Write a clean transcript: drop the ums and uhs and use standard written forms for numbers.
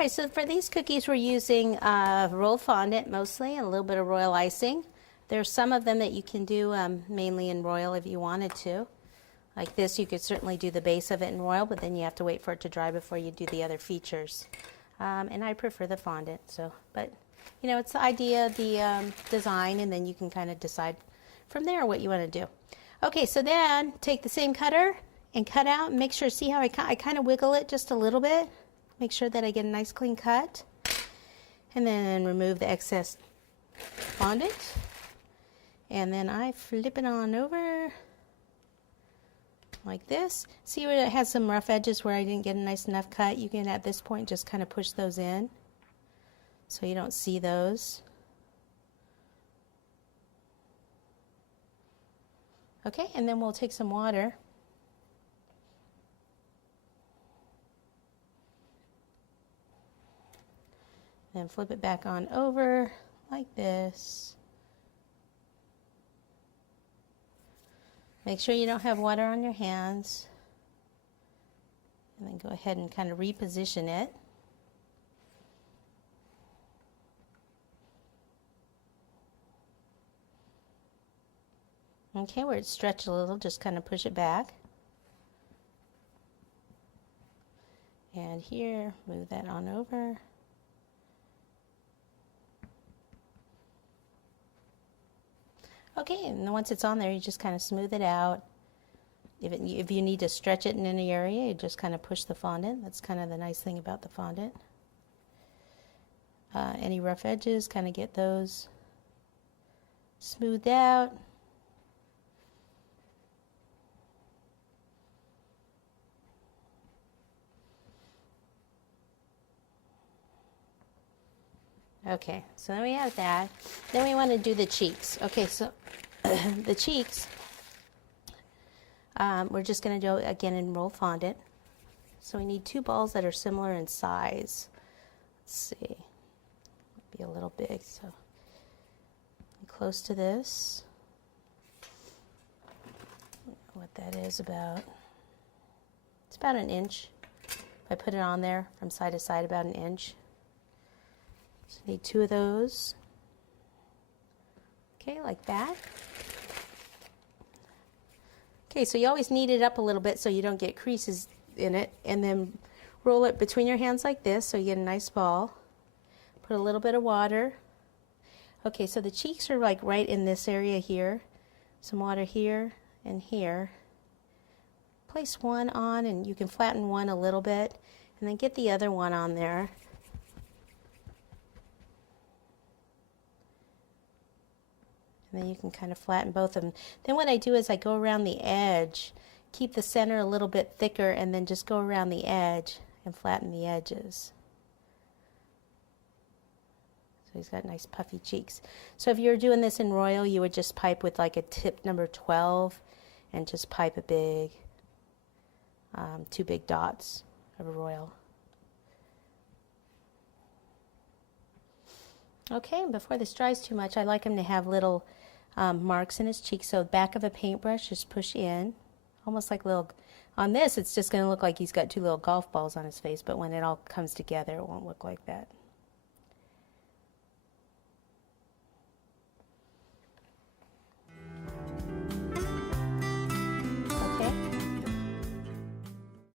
right, so for these cookies we're using rolled fondant mostly and a little bit of royal icing. There's some of them that you can do mainly in royal if you wanted to. Like this, you could certainly do the base of it in royal, but then you have to wait for it to dry before you do the other features. And I prefer the fondant, but you know, it's the idea, the design, and then you can kind of decide from there what you want to do. Okay, so then take the same cutter and cut out, and make sure, see how I kind of wiggle it just a little bit. Make sure that I get a nice clean cut. And then remove the excess fondant. And then I flip it on over like this. See where it has some rough edges where I didn't get a nice enough cut? You can at this point just kind of push those in so you don't see those. Okay, and then we'll take some water. Then flip it back on over like this. Make sure you don't have water on your hands. And then go ahead and kind of reposition it. Okay, where it's stretched a little, just kind of push it back. And here, move that on over. Okay, and once it's on there, you just kind of smooth it out. If you need to stretch it in any area, you just kind of push the fondant. That's kind of the nice thing about the fondant. Any rough edges, kind of get those smoothed out. Okay, so then we have that. Then we want to do the cheeks. Okay, so the cheeks, we're just going to do again in roll fondant. So we need 2 balls that are similar in size. Let's see, might be a little big, so close to this. I don't know what that is about. It's about 1 inch. If I put it on there from side to side, about 1 inch. So need 2 of those. Okay, like that. Okay, so you always knead it up a little bit so you don't get creases in it, and then roll it between your hands like this so you get a nice ball. Put a little bit of water. Okay, so the cheeks are like right in this area here. Some water here and here. Place one on, and you can flatten one a little bit, and then get the other one on there. And then you can kind of flatten both of them. Then what I do is I go around the edge, keep the center a little bit thicker, and then just go around the edge and flatten the edges. So he's got nice puffy cheeks. So if you're doing this in royal, you would just pipe with like a tip number 12 and just pipe a big, 2 big dots of a royal. Okay, and before this dries too much, I like him to have little marks in his cheeks. So back of a paintbrush, just push in, almost like little, on this it's just going to look like he's got 2 little golf balls on his face, but when it all comes together it won't look like that.